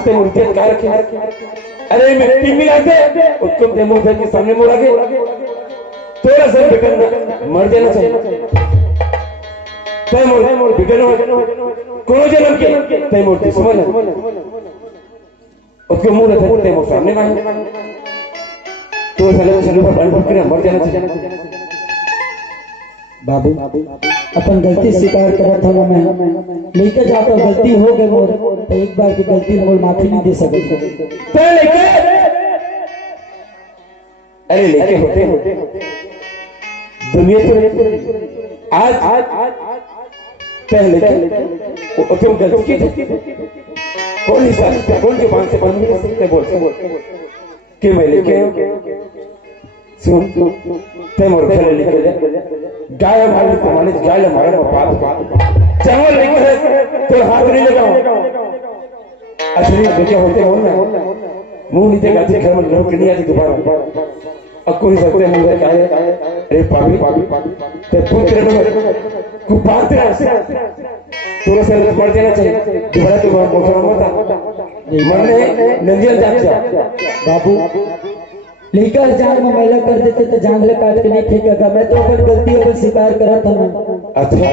आज ते मूर्ति का रखे। अरे मिट्टी मिला दे उत्तम ते मुंह के सामने मोड़ आगे तोरा सर बिगड़ मर जाना चाहिए। तय मोड़ बिगड़ कोनो जन्म के तय मोड़ दुश्मन उसके मुंह में तय मोड़ सामने मांगे तो साले सर पर पानी पकड़े मर जाना चाहिए। बाबू अपन गलती स्वीकार करत हूं मैं लेके जाता गलती हो गई मोर तो एक बार की गलती मोर माफी नहीं दे सकते तो लेके अरे लेके होते दुनिया तो आज पहले तुम गलती की कौन हिसाब कौन के पांच से बंद नहीं सकते बोलते कि मैं लेके सुन ते मोर घर लेके जा गाय मारने को माने गाय मारे बाप चावल लेके तो हाथ नहीं लगाओ असली बेटे होते हो ना मुंह नीचे गाते घर में लोग नहीं आती दोबारा अब कोई सकते मुंह में आए अरे पापी ते पुत्र को पात्र पूरा से पड़ जाना चाहिए दोबारा तो मोटा मरने नंदियल जा बाबू लेकर जान में मैला कर देते तो जांगले काट के नहीं फेंकेगा। मैं तो अपन गलती पर स्वीकार करा था। अच्छा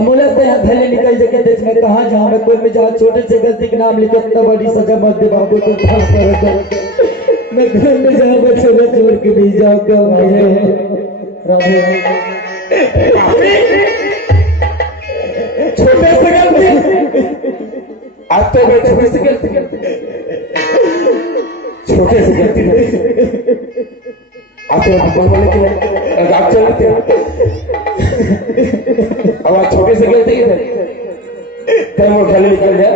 अमूलक से भले निकल जाके देश में कहाँ जाऊँ मैं कोई में जहाँ छोटे से गलती के नाम लिखे इतना बड़ी सजा मत दे बाबू तो मैं घर में जाऊँ बच्चों को छोड़ के नहीं जाऊँगा छोटे से गलती आज तो छोटे से गलती छोटे से गलती आप तो बोलने के आप चलते अब आज छोटे से गलती टाइम वो खाली निकल जाए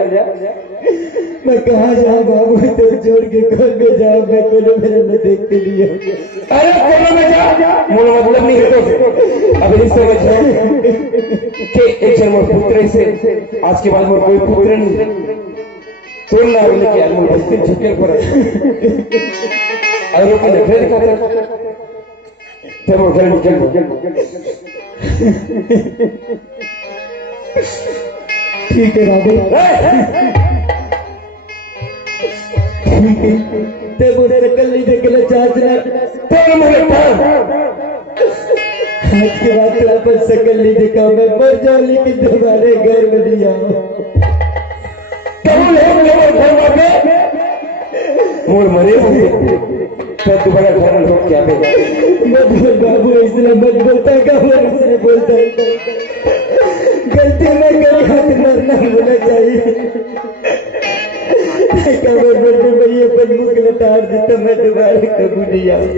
मैं कहाँ जाऊँ बाबू तो छोड़ के कौन में जाऊँ मैं कोई मेरे में देख के लिए अरे कोई में जा मोर मतलब नहीं है तो अब इससे बचाओ कि एक जन्म पुत्र से आज के बाद मोर कोई पुत्र नहीं तोड़ ना बोले कि आदमी बस्ती झुके पर और को देखे दिखाते तब वो घर निकल ठीक है बाबू ठीक है तब वो कल नहीं देखे चाचना तोड़ मुझे आज के बाद तो अपन सकल नहीं देखा मैं मर जाऊँ लेकिन तुम्हारे घर में नहीं आऊँ मोर मरे हुए तब दोबारा घर में लोग क्या मत बाबू इसलिए मत बोलता क्या इसलिए बोलता गलती में कहीं हाथ मारना होना चाहिए क्या मैं ये अपन मुख में तार देता मैं दोबारा कबू नहीं आऊँ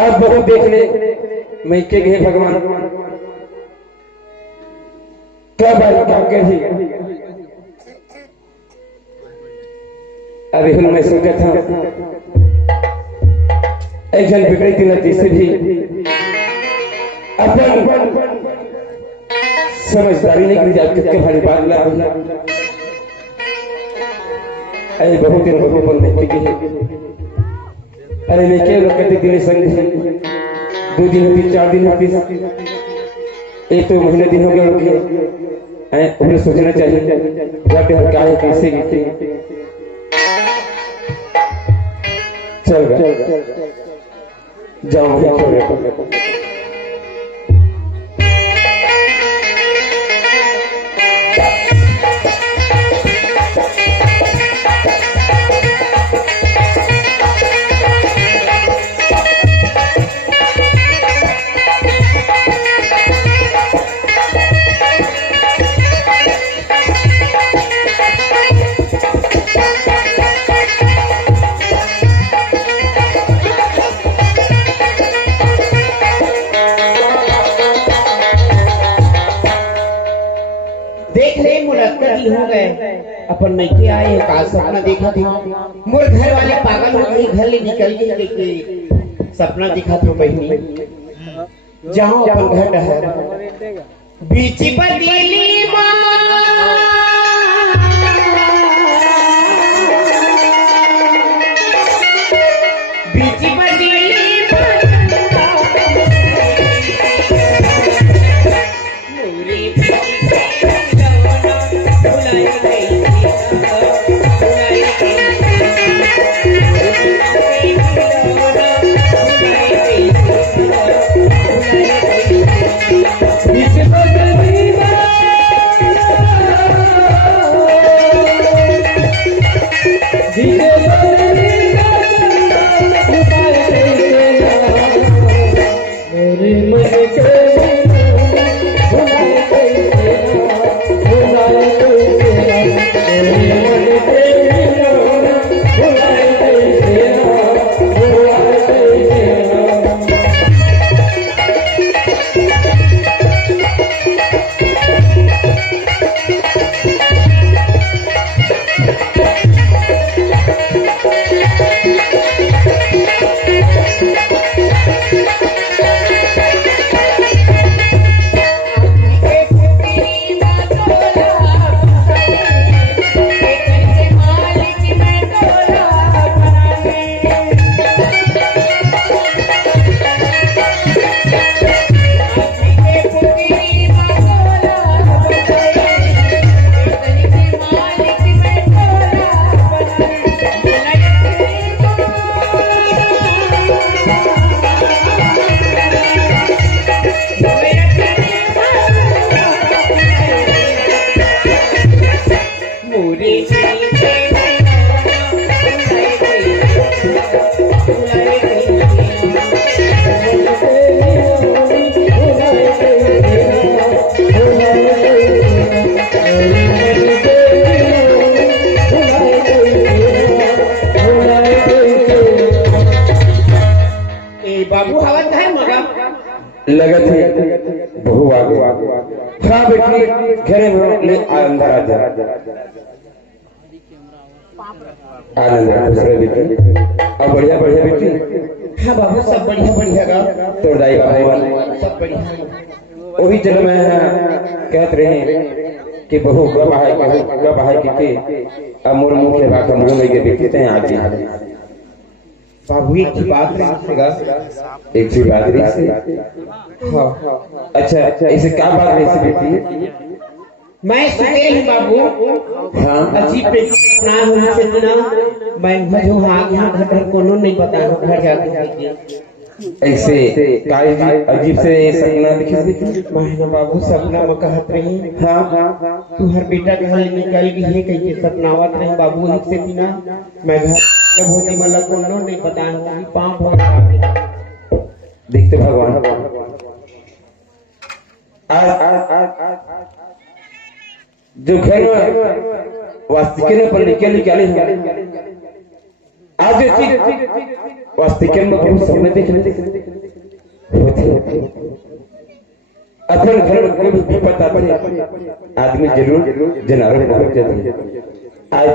अब बहुत देखने मैं के गए भगवान क्या बारी काम कर दी अभी मैं सोचा था एक जन बिगड़ी थी नती से भी अपन समझदारी नहीं की जाती कितने भारी बात ला अरे बहुत दिन बहुत बोलने की अरे मैं क्या लोग कहते दिल्ली संग 2 दिन होती 4 दिन होती 1 तो महीने दिन हो गए उन्हें सोचना चाहिए जाते हैं क्या है कैसे गीते चल जाओ हो गए अपन नहीं आए का सपना देखा था मोर घर वाले पागल हो गए घर ले निकल गए लेके सपना देखा था बहनी जाओ अपन घर है बीच पर दिली बीच पर दिली लगत है बहु आगे हाँ बेटी घेरे में ले अंदर आ जा आनंद दूसरे बेटी अब बढ़िया बढ़िया बेटी हाँ बाबू सब बढ़िया बढ़िया गा तो दाई बाबू सब बढ़िया वही जन्म में कहते रहे कि बहु कब आए कि अमूर मुंह के बात मुंह में के देखते हैं आज बाबू एक ही बात एक ही बात से हाँ अच्छा इसे क्या बात है बेटी मैं सुने ही बाबू हाँ अजीब पे ना होने से बिना मैं जो हाँ यहाँ घर कोनो नहीं पता घर जाके ऐसे अजीब से सपना दिखे मैं बाबू सपना में कहत रही हाँ तू हर बेटा के हल निकल गई है कहीं सपनावत रही बाबू एक से बिना मैं घर भोजी मला कोनो नहीं पता होगी पांव भर देखते भगवान जो घर वास्तविक पर निकले आज वास्तविक में बहुत सपने देखने होते अपन घर में कोई भी पता आदमी जरूर जनावर पहुंच जाते हैं आज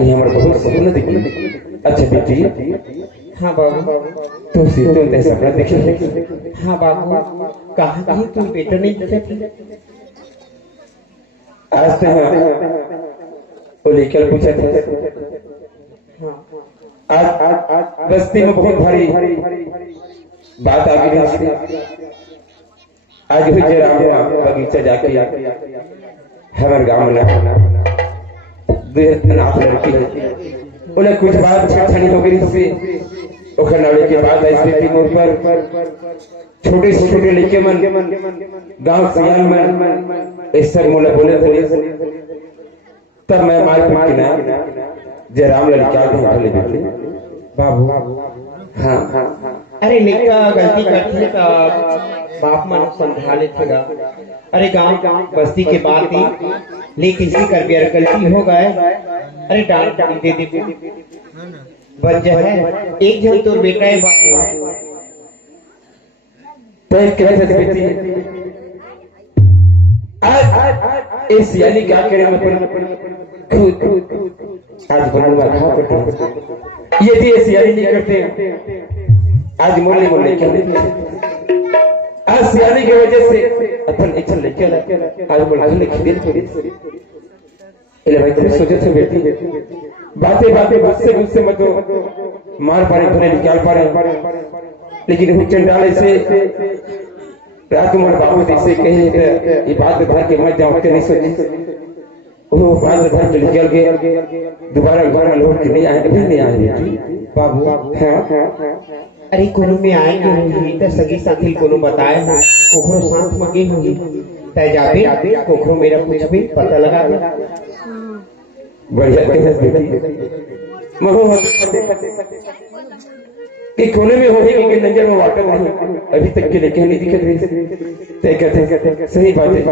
ये हमारे बहुत सपने देखने अच्छा बेटी हाँ बाबू तो सीधे सपना देखे हाँ बाबू कहाँ कहीं तुम बेटा नहीं देखे आज तो वो लेकर पूछा था आज बस्ती में बहुत भारी बात आगे नहीं। आज भी जरा बगीचा जाके हमारे गांव में नाथ लड़की उन्हें कुछ बात छेड़छाड़ी हो गई से ओखर नवे के बाद ऐसे मोड़ पर छोटे से छोटे लड़के मन गांव सियान में ऐसा मोला बोले थे तब मैं मार पीट के ना जयराम लड़का भले बेटे बाबू। हाँ हाँ अरे लड़का गलती करते तो बाप मन समझा लेगा। अरे गांव बस्ती के बात ही लेकिन किसी कर भी गलती हो गए अरे डांट दे दे बच जाए एक जन तो बेटा है बेटी आज इस यानी क्या करे आज बनूंगा यदि ऐसी यानी नहीं करते आज मोले मोले क्या आज सियानी की वजह से अपन इच्छा लेके आज बोला दिल भाई तुम सोचे थे बेटी बातें बातें गुस्से मत मार पा रहे घरे निकाल पा रहे लेकिन हुचन डाले से रात उमर बाबू से कहे ये बात भर के मत जाओ नहीं सोची वो बात भर के निकल गए दोबारा घर लौट के नहीं आए अभी नहीं आए बाबू। हाँ अरे कोनो में आएंगे होगी तो सगी साथी कोनो बताए हो कोखरो शांत मगे होगी तय जाबे कोखरो मेरा कुछ भी पता लगा दे बढ़िया कैसे बेटी महो कि कोने में होगी कि नजर में वाटर नहीं अभी तक के लेके नहीं दिख रही तय कहते सही बात है।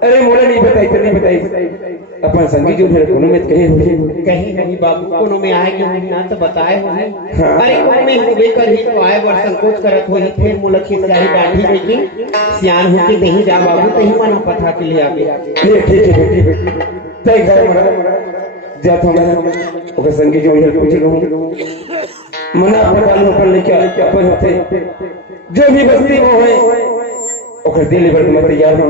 अरे मोला नहीं बताई तो नहीं बताई अपन संगी जो मेरे कोने में कहे होगी कहीं नहीं बाबू कोनो में आएंगे होगी ना तो बताए होगी। अरे कोनो में होबे कर ही तो आए वर संकोच करत होई फिर मुलक की सही डांठी गई कि सियान होती नहीं जा बाबू तही मना पता के लिए आगे ये ठीक है बेटी तय घर मरा जात हम ओके संगी जो ये पूछ लो मना प्रकार पर लेके अपन होते जो भी बस्ती में है ओकर दिल भर में तैयार हो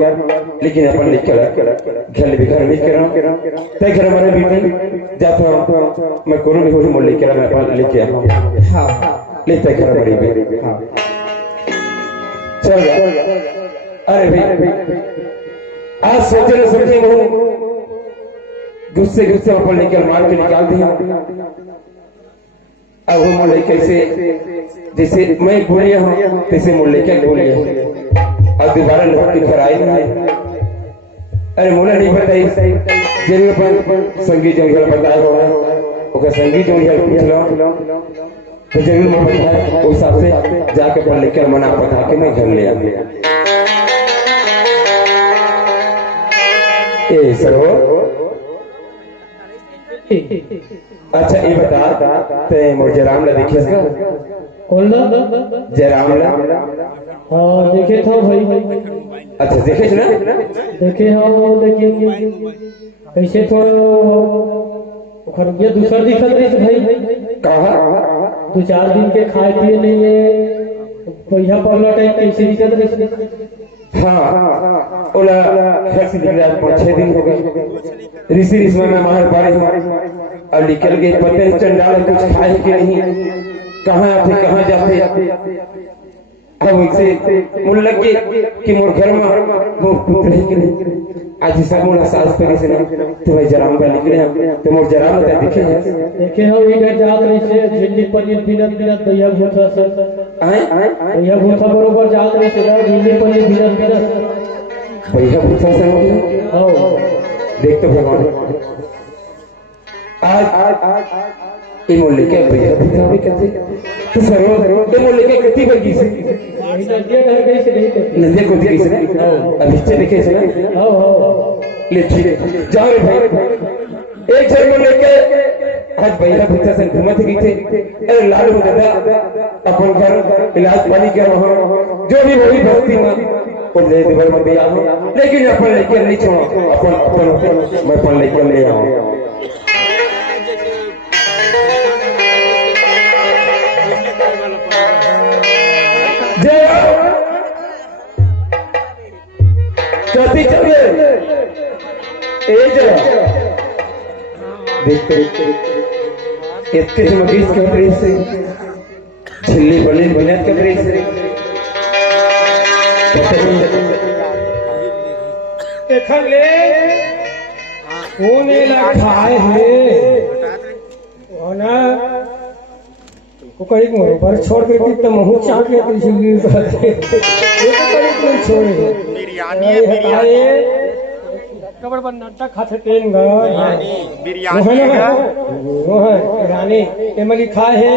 लेकिन अपन लेके घर भी घर लेके रहा तय घर हमारे बेटी जाता मैं कोनो भी हो लेके मैं अपन लेके आ हां लेते घर हमारी बेटी। हां चल अरे भाई आज सोचे न समझे वो गुस्से अपन लेकर मार के निकाल दिया। अब वो मोले कैसे जैसे मैं बोलिया हूँ तैसे मोले क्या बोलिया अब दोबारा लौट के घर आई नहीं। अरे मोला नहीं बताई जरूर अपन संगीत जो बताया होगा ओके संगीत जो पूछलो तो जरूर मैं बताया उस हिसाब से जाके अपन लेकर मना पता के मैं घर ले आ ए सरो। अच्छा ये बता ते मोर जयराम ला देखिस का कौन ला जयराम ला हाँ देखे था भाई। अच्छा देखे ना देखे हाँ लेकिन कैसे तो ये दूसरा दिखत रही भाई कहा 2-4 दिन के खाए पिए नहीं है पहिया पगला टाइम कैसे दिखत रही। हाँ ओला घर से निकले 5-6 दिन हो गए ऋषि में मार पारे और निकल गए पते चंडाल कुछ खाए कि नहीं कहाँ आते कहाँ जाते अब वैसे मुझे लगे कि मोर घर में वो पुत्र है कि नहीं आज सब मोला सास पे से तो भाई जराम का निकले तो मोर जराम का देखे हम इधर जात रही से झिल्ली पनीर बिनत भैया भूसा सर आए भैया भूसा बरोबर जात रही से झिल्ली पनीर बिनत भैया भूसा सर हो गया। हां देख तो भगवान आज ये मोले के भैया भूसा भी कहते तो सरो ये मोले के कितनी बगी से नदिया घर गई से नहीं नदिया को दी से अभी से देखे से ना हां ले ठीक है जाओ रे भाई एक जन को लेके आज भैया भूसा से घूमत गई थे। अरे लालू दादा अपन घर इलाज पानी कर रहा जो भी वही बस्ती में को ले देवर में दिया लेकिन अपन लेके नहीं छोड़ो अपन मैं अपन लेके ले आऊं कति चले देखते इसके जो मरीज के से छिल्ली बने बिना के से देखा ले कौन खाए है वो ना तुमको कहीं मोबाइल छोड़ के कितना मुंह चाट लिया तो इसलिए ये तो कहीं नहीं छोड़े बिरयानी कबर पर नाटक खाते तेन बिरयानी वो है बिरयानी एम लिखा है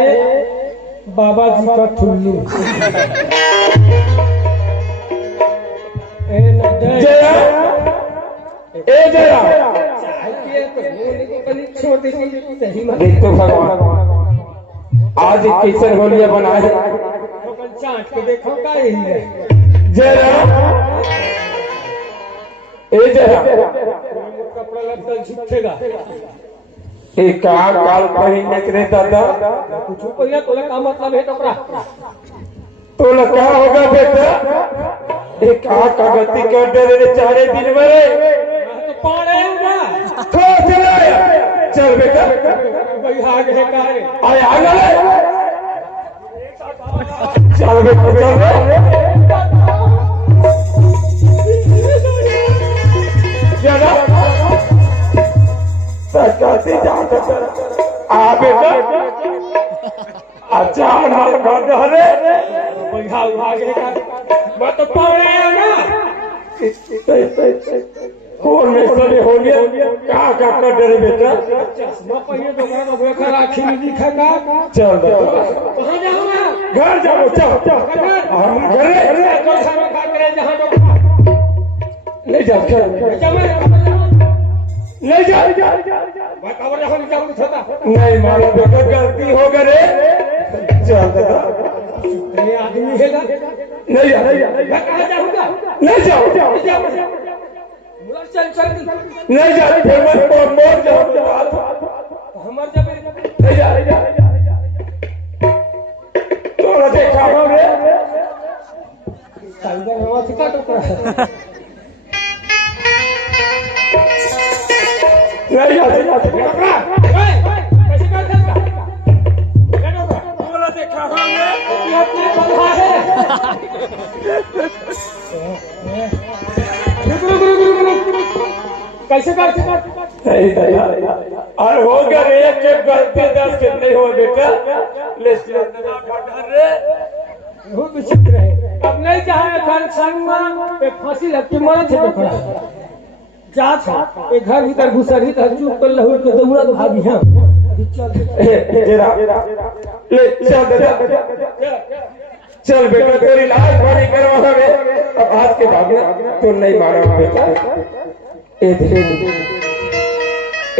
बाबा जी का ठुल्लू छोड़ देखो भगवान आज किशन होलिया बनाए चाट के देखो का यही है जरा कपड़ा लगता झुकेगा एक काल पहनने के रे दादा कुछ पहिया तोला का मतलब है टोकरा तो क्या होगा बेटा एक का गति कर दे रे चारे दिन में तो पाड़े ना तो चल बेटा भाई आग है का है आए आगे चल बेटा चल सरकार जाते आ बेटा अच्छा ना कर रे भाई आग है का मैं तो पाड़े ना कौन में सभी हो गया का कर दे बेटा चश्मा पहिए दोकान में बेकार आँखी में दिखेगा चल बेटा कहाँ जाऊँगा घर जाओ चल हम घरे जहाँ ले जा ले जा नहीं मारो बेटा गलती हो गए रे चल बेटा आदमी है नहीं जा मैं कहाँ जाऊँगा नहीं जाओ चल चल नहीं जा फेमस मोर जाओ हमार जब नहीं जा तोरा देखा हो रे टाइगर हवा से काटो पड़ा नहीं जा कैसे कर सकता बोला देखा होंगे कि अपने बंधा है कैसे कर और हो गया रे के गलती 10 के नहीं हो बेटा ले रे बहुत विचित्र है अब नहीं चाहे खान संग पे फांसी लगती मरे थे टोकरा जा था एक घर भीतर घुसरी तो चुप कर लहू के दौड़ा तो भागी हां ले चल बेटा तेरी लाश बड़ी करवा रे अब आज के भागना तो नहीं मारा बेटा ए धीरे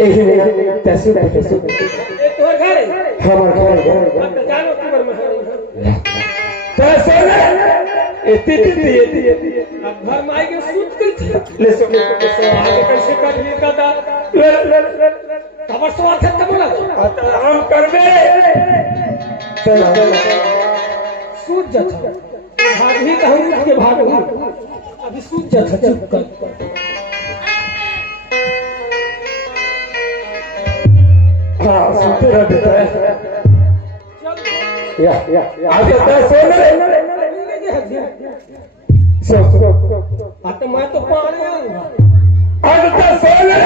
यही तैसु ये तोर घर है हमर घर अब तो जानो तुम्हारे में तैसे एती अब घर में आई के सूत गई थी ले सो आगे कैसे कर लिए दादा खबर सो आते तब बोला हम करबे सूत जाता भाग ही कहूँ के भाग अभी सूत जाता चुप कर हाँ सुनते रह बेटा या आज सो तो मैं तो पानी आज सोने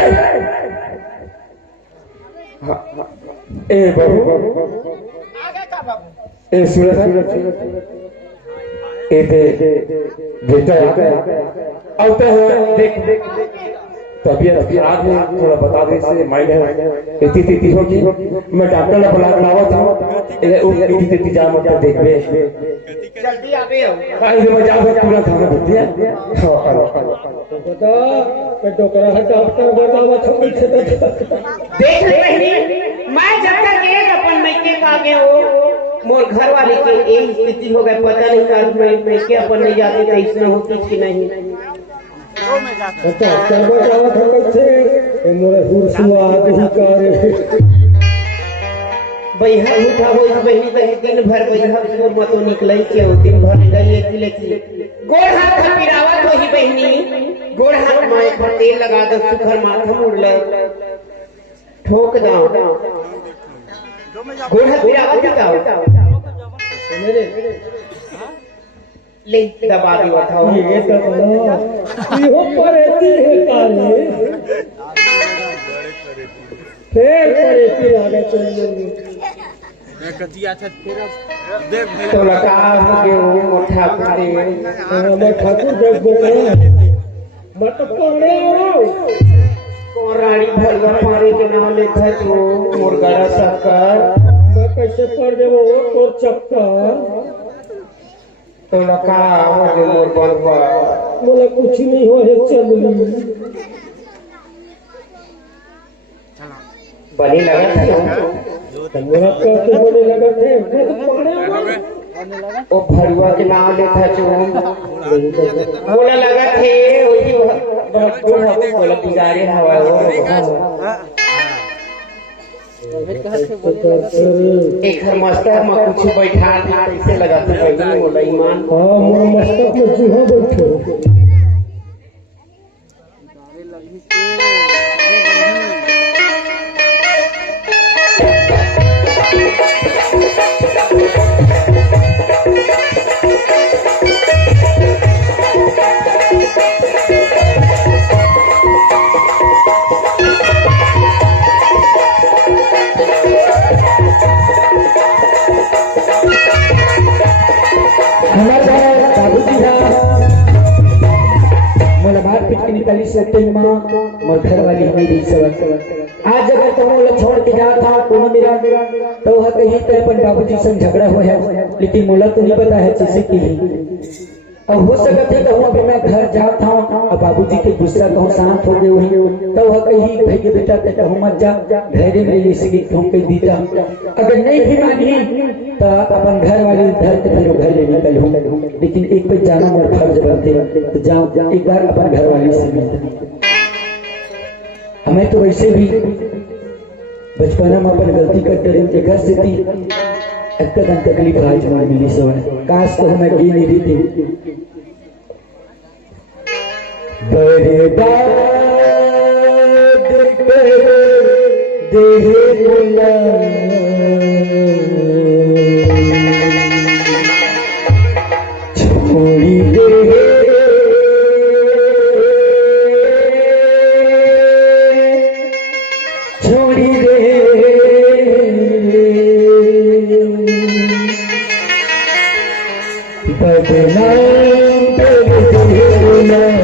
ए बाबू ए सूरज ए बेटा आता है देख तबियत खराब है थोड़ा बता दे से माइंड है इति होगी मैं डॉक्टर ने बुलावा था इति जा मत देखबे जल्दी आवे हो आज मैं जाओ पूरा खाना देती है बता मैं डॉक्टर है डॉक्टर बतावा था कुछ देख रही मैं जब तक एक अपन मैके का आगे हो मोर घर वाले के एक स्थिति हो गई पता नहीं का मैं के अपन नहीं जाते तो इसमें होती कि नहीं अच्छा चल बतावा था कैसे मोरे हुरसुआ ही कर बैहा उठा हो बहनी तक दिन भर बैहा सुर मतो निकलई के दिन भर गई तिले गोड़ हाथ पिरावत हो ही बहनी गोड़ हाथ में पर तेल लगा दो सुखर माथा मुड़ ले ठोक दाओ गोड़ हाथ पिरावत का मेरे ले दबा दे बताओ ये तो बोलो इहो परेती है काले फिर परेती आगे चलेंगे तो लगा के वो ठाकुर दे मैं ठाकुर देख बोले मत पकड़े हो कौन रानी भरवा पारे के नाम लेता है तो मुर्गाड़ा शक्कर मैं कैसे पड़ देवो तोर चक्कर तो लगा वो दे मोर बनवा बोला कुछ नहीं हो है चलनी बनी लगा था मेरा तो बड़े लगा थे मैं तो पकड़े हो वो भरवा के नाम लेता है जो बोला लगा थे वही बोला पुजारी हवा वो एक हर मस्तक में कुछ बैठा दी कैसे लगा था भाई बोला ईमान हाँ मोर मस्तक में चूहा बैठे निकली सकते माँ मोर घर वाली मेरी सब आज अगर तुम लोग छोड़ के जा था कोनो मेरा तो वह कहीं पे अपन बाबूजी से झगड़ा हुआ है लेकिन मोला तो नहीं पता है किसी की अब हो सकता है कहूँ अभी मैं घर जाता हूँ और बाबूजी के गुस्सा कहूँ शांत हो गए हुई तो वह कहीं भाई के बेटा ते कहूँ मत जा धैर्य में ले सके कहूँ कह दीता अगर नहीं भी मानी तो अपन घर वाले धर के फिर घर ले निकल हूँ लेकिन एक पे जाना मेरा फर्ज बनते तो जाओ एक बार अपन घर वाले से मिलते हमें तो वैसे भी बचपना में अपन गलती करते रहे घर से थी एकदम तकलीफ आज में मिली सब काश तो हमें गी नहीं दी थी बड़े छोड़ी दे छोड़ी दे बदनाम कर देना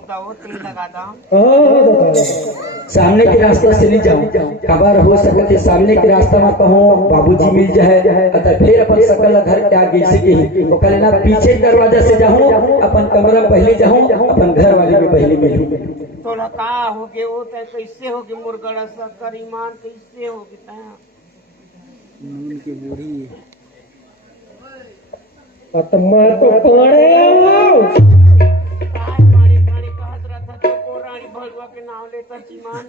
ठोक दो, तेल लगा दो। सामने के रास्ता से नहीं जाऊं, खबर हो सके सामने के रास्ता में कहूँ बाबूजी मिल जाए तो फिर अपन सकल घर के आगे से ही तो कल ना पीछे दरवाजा से जाऊं, अपन कमरा पहले जाऊं, अपन घर वाले में पहले मिलूं। थोड़ा का हो गए वो तो कैसे हो गए मुर्गड़ा शक्कर ईमान कैसे हो गए मैं तो पाड़े रानी भगवा के नाम लेता ईमान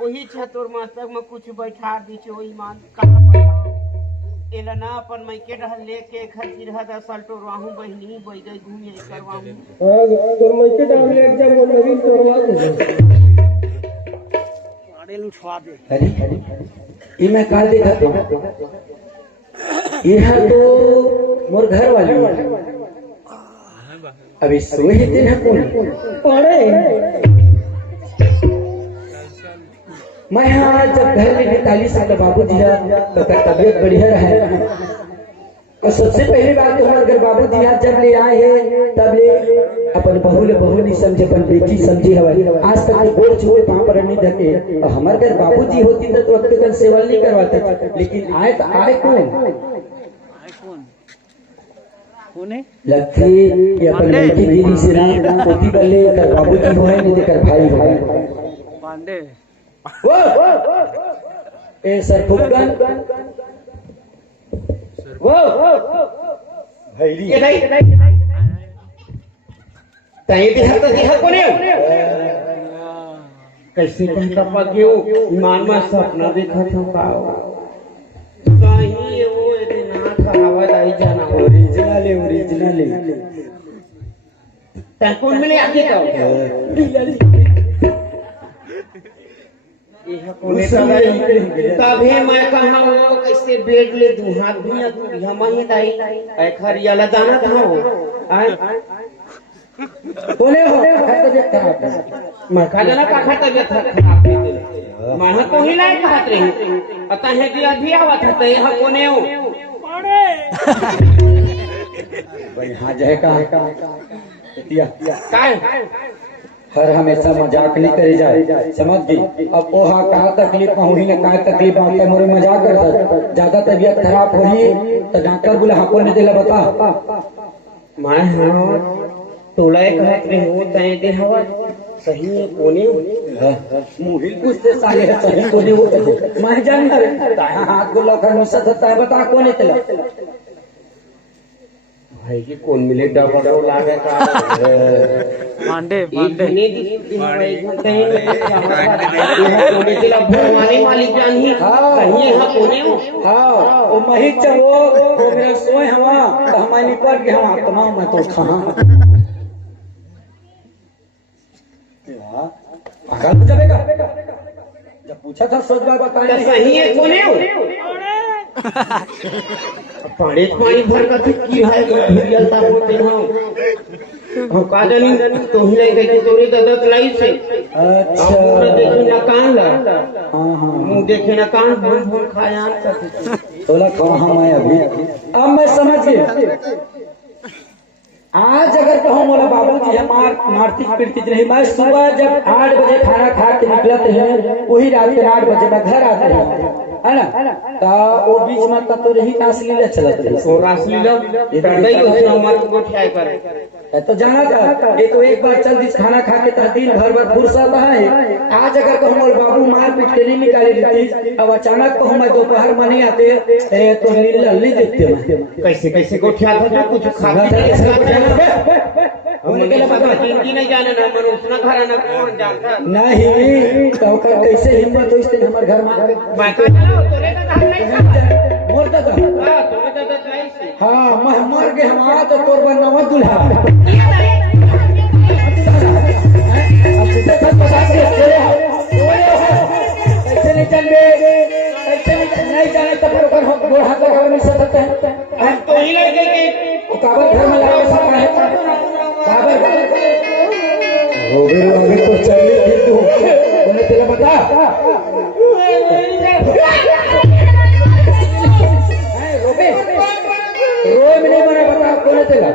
वही छतुर मास्टर में कुछ बैठा दी वो ईमान कहाँ पर एला ना अपन मैके रहल लेके खर्ची रहा दसल टोरवाहू बहनी बई गई घूमे करवाहू अगर मैके डाल ले जब वो नवीन तोड़वा दे पाड़े लुटवा दे। अरे ये मैं काल देखा तो यह तो मोर घर वाली अभी सोई दिन है कौन पाड़े मैं यहाँ जब घर में 45 साल बाबू जी तो तबियत बढ़िया रहे और सबसे पहली बात तो हमारे घर बाबू जी जब ले आए हैं तब ले अपन बहू नहीं समझे अपन बेटी समझी हवाई आज तक गोड़ छोड़ पाँव पर नहीं धके और हमारे घर बाबू जी होती तो कल सेवा नहीं करवाते लेकिन आए तो आए कौन लगती कि अपन बेटी दीदी से ना पोती बल्ले बाबू जी हो नहीं देकर भाई भाई ए सर फुगन वो ये नहीं ताई दिखा कोने कैसे कहता पागियो ईमान में सपना देखा था पाओ कहीं वो इतना खावा दाई जाना ओरिजिनल कौन मिले आगे का तभी मैं कहा वो कैसे बेड ले दूं हाथ भी तू हम ही दाई ऐ खरियाला दाना था वो बोले हो तबियत खराब मैं कहा जाना का तबियत खराब है मैं तो ही लायक कहत रही पता है कि अभी आवत है ते ह कोने हो भाई हां जय का काय हर हमेशा मजाक नहीं करे जाए समझ गई अब वो हाँ कहा तकलीफ में हुई ना कहा तकलीफ आता मोरे मजाक कर ज्यादा तबीयत खराब हो रही तो डॉक्टर बोला हाँ को नहीं दिला बता मैं हाँ तोला कहत रही हूँ तय दे हवा सही है कोने मुहिल पूछते साले सही कोने वो मैं जानना रे हाथ को लखर मुसा था है बता कोने चला भाई की कौन मिले डबल रो लागे का मांडे कोने चला भगवानी मालिक जान ही कहीं है कोने हो हाँ वो मही चलो वो मेरा सोए हवा तो हमारी पर के हम तमाम मैं तो खा पागल जाएगा जब पूछा था सोच बात बताया सही है कोने हो पानी भर का की है भिड़ियलता होते हम का जानी तो ही ले गई तोरे ददत लाई से अच्छा देखी ना कान ला हां हां मुंह देखे ना कान भूल भूल खायान करते तोला कहां मैं अभी अब मैं समझ गया आज अगर कहूँ बोला बाबूजी हमार मारती पीड़ती नहीं मैं सुबह जब 8 बजे खाना खा के निकलते हैं वही रात के 8 बजे मैं घर आते हैं है ना तो वो बीच में तो रही रासलीला चलत रही तो रासलीला डरई उसना मत को ठियाई करे तो जाना था ये तो एक बार चल दिस खाना खा के दिन भर फुर्सत है आज अगर कहूँ बोल बाबू मार पीट के नहीं निकाले देती अब अचानक कहूँ मैं दोपहर में नहीं आते तो नहीं देखते कैसे कैसे को ठिया था कुछ नहीं जाने ना मन उसना घर ना कौन जाता नहीं तो कैसे हिम्मत हो इससे हमारे घर में तोरे का नहीं खाता मोर दादा तोरे दादा चाहिए हाँ मैं मर गए हम तो तोर बनवा दूल्हा कैसे नहीं चलबे कैसे नहीं जाने तो फिर ओकर गोड़ हाथ लगा नहीं सकते हैं हम तो ही लग गए काबर घर में लगा सकता है काबर हो अभी तो चली थी तू उन्हें तेरा बता रोए में नहीं बना बता कौन तेरा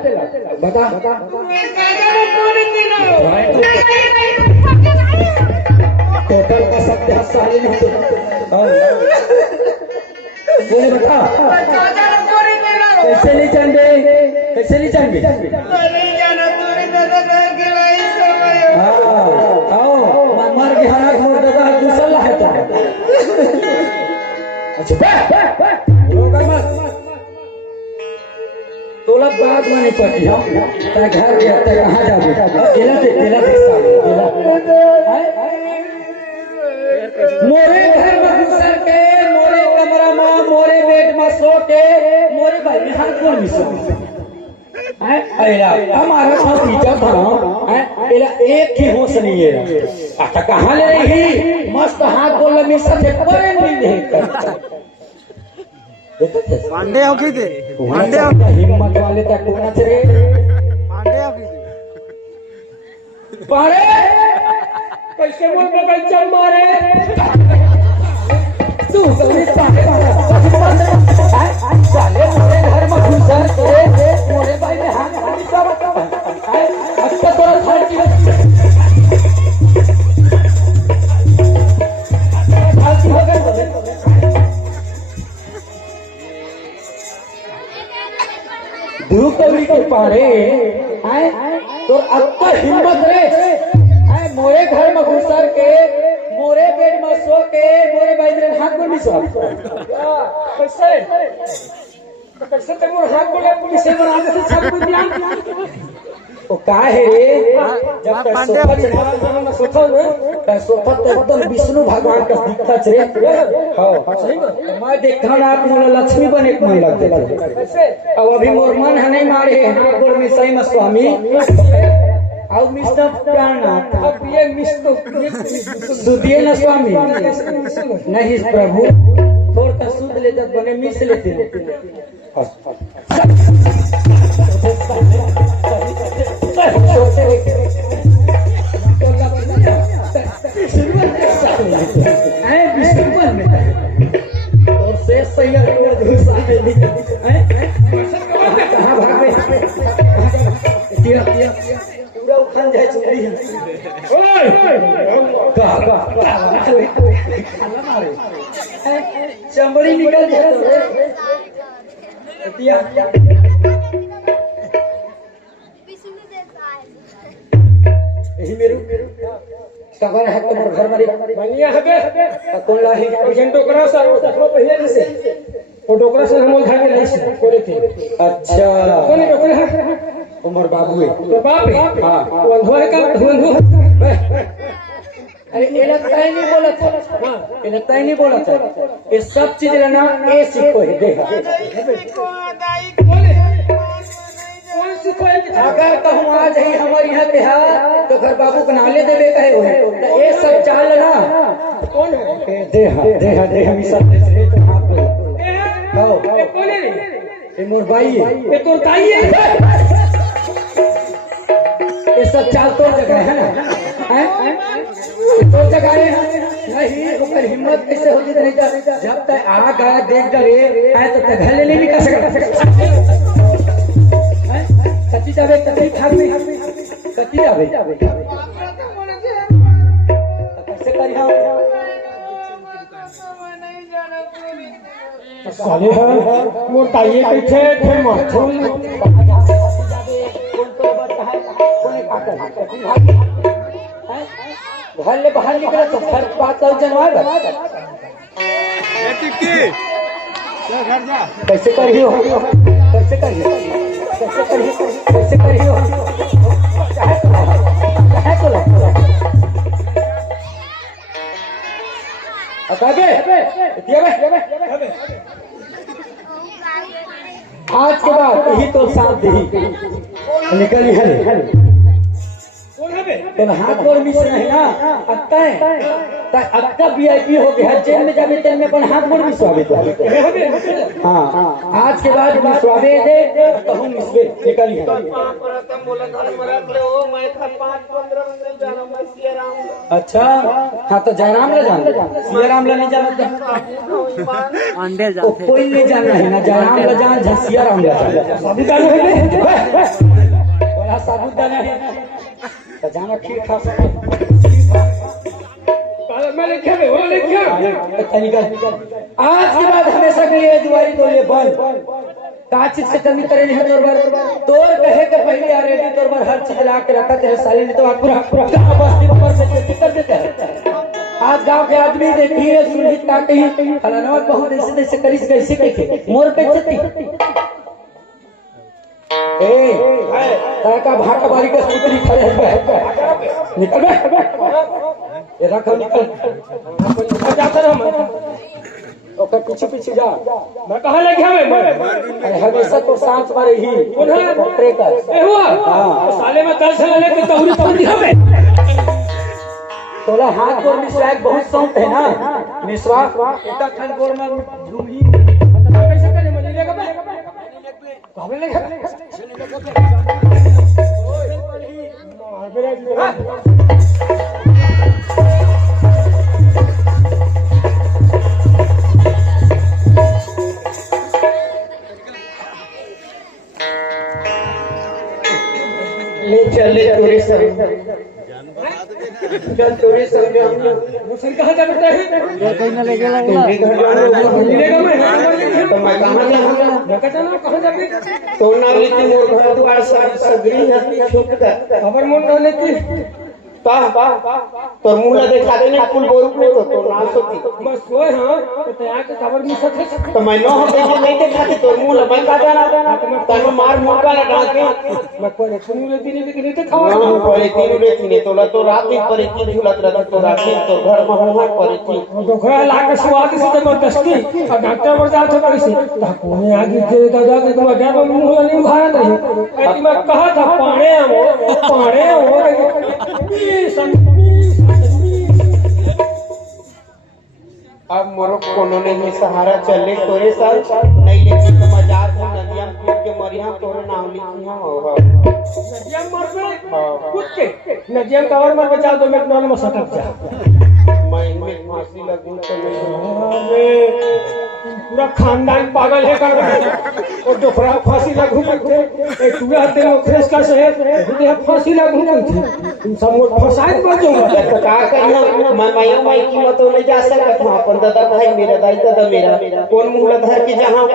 बता टोटल का सत्या साले नहीं तो बोले बता कैसे नहीं जान बे कैसे नहीं जान बे आओ मर के हरा मोर दादा दूसरा है तो अच्छा रोका मत तोला बात माने पड़ी हम ता घर गया ता कहां जाबे केला से केला मोरे घर में घुसर के मोरे कमरा में मोरे बेड में सो के मोरे भाई में हाथ कौन मिसो अरे हमारा था पीछा था एला एक ही होश नहीं है आता कहां ले रही मस्त हाथ बोल में सब परे नहीं दे पांडे हो की दे पांडे हिम्मत वाले तक कोना चले पांडे हो की पारे कैसे बोल के बच्चा मारे तू कभी पारे साले मोरे घर में घुसर के मोरे भाई में हाथ डाली सब अच्छा तोरा थार की धूप कवरी के पारे आए तो अब हिम्मत रे आए मोरे घर में घुसर के मोरे बेड में सो के मोरे भाई मेरे हाथ में भी सो कैसे कैसे ते मोर हाथ बोले पुलिस बना दे सब कुछ ध्यान ओ का है रे जब तक सोफा चला ना सोचो रे तब सोफा तो एकदम विष्णु भगवान का दिखता रे हां सही बात मैं देखा ना आप मोला लक्ष्मी बने के मन लगते कैसे अब अभी मोर मन है नहीं मारे हां गोड़ में सही में स्वामी आओ मिस्टर प्राणनाथ अब ये मिस्तो सुधिए ना स्वामी नहीं प्रभु थोड़ा सा सुध ले जब बने मिस लेते पूरा उखान जाए चुकी है चमड़ी निकल जाए यही मेरू सवार है तुम्हारे घर वाली बनिया हबे कौन लाही एजेंट टोकरा सर वो तखलो पहिले जैसे वो टोकरा से हम घर के नहीं से कोले थे अच्छा कौन टोकरा उमर बाबू है तो बाप है हाँ वंधो है का वंधो अरे ये लगता ही नहीं बोला था ये लगता ही नहीं बोला था ये सब चीज रहना ए सीखो है देखा अगर कहूँ आज ही हमारे यहाँ पे है तो घर बाबू को नाले देवे कहे हुए तो ये सब चाल ना कौन है देहा मिसा हाथ पे आओ कौन है ये मोर भाई है ये तो ताई है ये सब चाल तो जगह है ना तो जगह है नहीं ऊपर हिम्मत कैसे होती नहीं जब तक आ गया देख डरे आए तो घर ले नहीं कर सकता कच्ची जावे कच्ची खावे कच्ची जावे कैसे करी हम साले है मोर ताई कैसे थे मार छोड़ घर ले बाहर निकला तो घर 5,000 जनवार कैसे करियो कैसे करियो कैसे करियो कैसे करियो चाहे तो अकाबे आज के बाद यही तो साथ दी निकली है तो हाथ गोड़ मिस नहीं ना अक्का है अक्का वीआईपी हो गया जेल में जावे तेल में अपन हाथ गोड़ मिसवावे तो हाँ आज के बाद मिसवावे दे कहूँ मिसवे निकली है अच्छा हाँ तो जयराम ले जाना सिया राम ले नहीं जाना तो कोई नहीं जाना है ना जयराम ले जाना सिया राम ले जाना साबुदाना है साबुदाना है तो जाना खीर खा मैं लिखे वो लिखे आज के बाद हमेशा के लिए दुआरी तो ये बंद का चीज से कमी करे नहीं तोर बार तोर कहे के पहले आ रेडी तोर बार हर चीज ला के रखा है साली ने तो पूरा बस्ती ऊपर से कर देते हैं। आज गांव के आदमी देखिए सुरहित काटे ही फलाना बहुत ऐसे करिस कैसे कैसे मोर पे चती ए का भाटा बारी का स्कूटरी खड़े है निकल बे ये रखो निकल जाता रहा ओकर पीछे पीछे जा मैं कहाँ ले गया मैं हमेशा तो सांस मारे ही ट्रेकर ए हुआ साले में कल से लेके तौरी तौरी हमें तोला हाथ गोर मिसवाक बहुत शौक है ना मिसवाक एटा खन गोर में झूमी कैसे करे मनी लेगा बे कहाँ ले गया ले चले तोरे संग चल तोरे संग मुझसे कहाँ जा बेटा है कहीं ना ले गया तुम्हारे घर जाना मिलेगा मैं तो मैं कहाँ जाऊँगा मैं कहता ना कहाँ जाबे तो ना लेती मोर घर द्वार सब सगरी है छुप कर खबर मोड़ ना लेती तो मुंह ना दिखा देने फुल बोरू ने तो ना सोती मैं सोए हाँ तो तैयार के खबर नहीं सके तो मैं नो हम देखे नहीं दिखाती तो मुंह लबन का जाना तनु मार मुंह का डाके मैं कोई सुनी लेती नहीं लेकिन नहीं खावा हां परे तीन लेती ने तो रात दिन परे की झूलत रह तो रात दिन तो घर में हुआ परे की तो खा ला के स्वाद से जबरदस्ती और डॉक्टर बता तो कैसे तो कोने आगे जे दादा के तो डर मुंह नहीं उघारा नहीं ऐसी मैं कहा था पाणे हो अब मोरो कोनो नहीं सहारा चले तोरे साथ नहीं लेके तो मजाक हो नदिया में कूद के मरिया तोरे नाम लिखी हो नदिया मर में कूद के नदिया कवर में बचा दो मिनट में सटक जा मैं इनमें फांसी लगूं तो नहीं अबे पूरा खानदान पागल है कर और दोपहर फांसी लगू करते एक पूरा दिन फ्रेश का शहर खुद फांसी लगू करते तुम सब मोट फसाए मर जाऊंगा तो का करना मैं माई की मत नहीं जा सकता था अपन दादा भाई मेरा दाई दादा मेरा कौन मुंह धर के जहां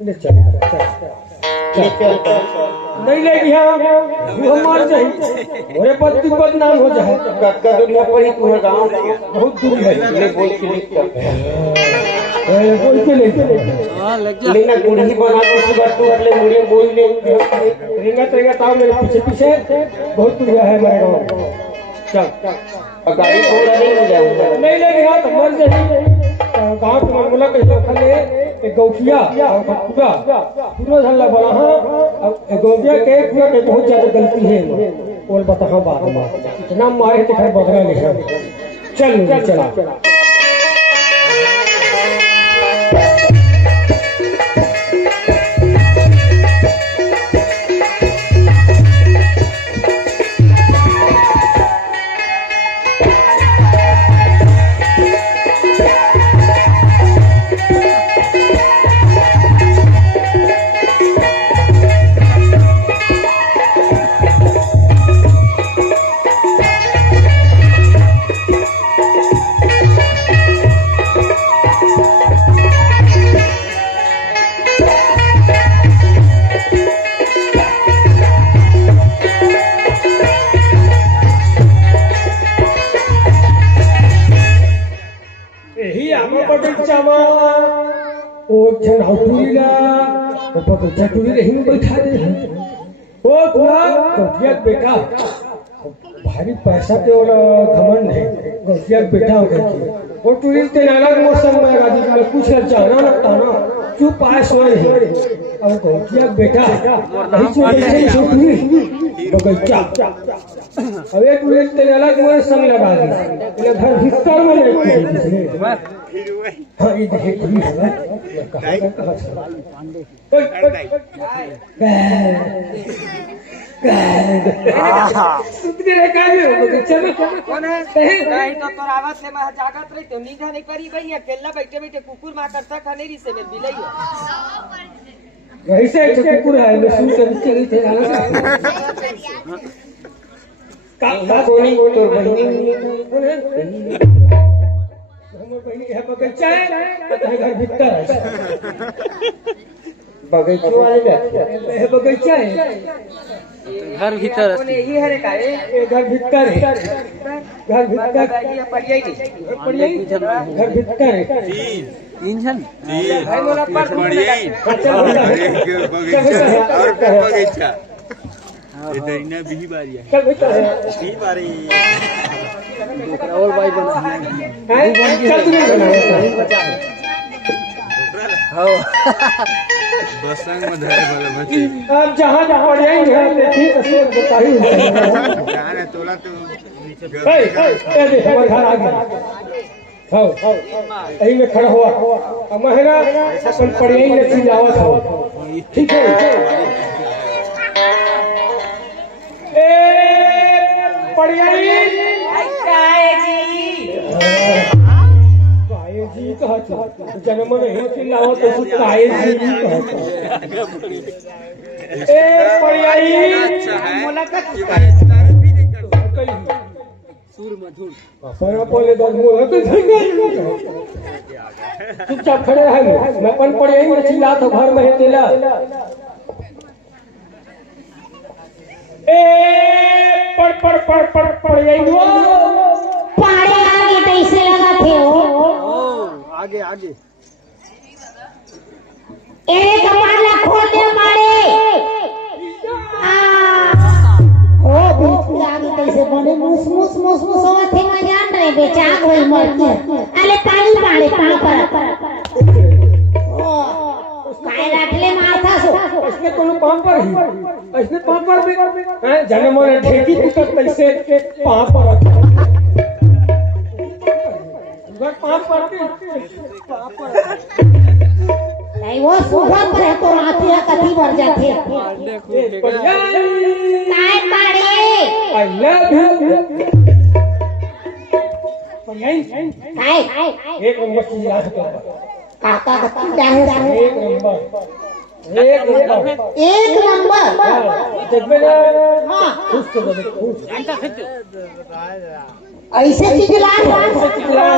ले चल नहीं ले गया वो मार जाए मोरे पति बदनाम हो जाए कक्का दुनिया पर ही तुम्हारा गांव बहुत दूर है ले बोल के लिख कर बोल के ले लेना गुड़ी बना के सुगर तू ले मुड़े बोल ले रेंगा ताऊ मेरे पीछे पीछे बहुत दूर है मेरे गांव चल गाड़ी थोड़ा नहीं हो जाऊंगा नहीं ले गया तो मर जाए गांव के मनमुला कैसे खले एक गौकिया और पूरा झल्ला बड़ा हां गौकिया के पूरा के बहुत ज्यादा गलती है बोल बता हां बात इतना मारे तो खैर बदला लिखा चल चला बेटा भारी पैसा के और घमंड है गौसिया बेटा हो गई और टूरिस्ट अलग मौसम में राजी का कुछ जाना लगता ना चुप आए सोए है और गौसिया बेटा नहीं छोटे छोटी बगैचा अब एक टूरिस्ट अलग मौसम लगा दिया घर भीतर में नहीं हाँ ये देखे खुली है कहाँ कुकुर माँ करता खनेरी से में बिलाई वैसे कुकुर है मैं सुन कर चली थे का कोनी तोर बहिनी हमर बहिनी है बगीचा है तो घर भीतर है बगीचे वाले बैठे है बगीचा है घर भीतर कोने ही हरे का ये घर भीतर है घर भीतर ये पड़ियाई नहीं पड़ियाई घर भीतर है इंजन भाई मोला पर और बगीचा चल भीतर है और भाई बना चल तू नहीं बना बसंग में धरे वाला बच्चे अब जहाँ जहाँ पड़ियाई है ठीक है बताई जान है तोला तो ए देख हमारे घर आ गया हाँ यही में खड़ा हुआ अब महंगा अपन पड़ियाई में चिल्लावत हो ठीक है ए पड़ियाई काहे जी काहे जी कहत जन्म में ही चिल्लावत हो काहे जी कहत ए पड़ियाई मोला का सुर मधुर पर बोले दस मुंह तो चुपचाप खड़े हैं मैं अपन पड़ियाई में चिल्लात हो घर में है तेला ए पड़ पड़ियाई वो पाड़े आगे कैसे लगा थे हो आगे आगे एरे कपाला खोल दे मारे ओ बिल्कुल आगे कैसे बने मुस मुस मुस मुस होवा थे मैं जान रहे बेचाग होई मर के अले पानी पाड़े पाँव काय राखले माथा सो इसने कोनो पाँव पर ही इसने पाँव पर भी हैं जन्म में ठेकी टूटत कैसे पाँव पर घर पाँव पर नहीं वो सुबह पर है तो माथे कथी भर जाते काय पाड़े आई लव यू पड़ियाई काय एक नंबर चीज याद कर काका कथी चाहे एक नंबर एक नंबर जब में हाँ खुश तो खुश ऐसे चिल्ला चिल्ला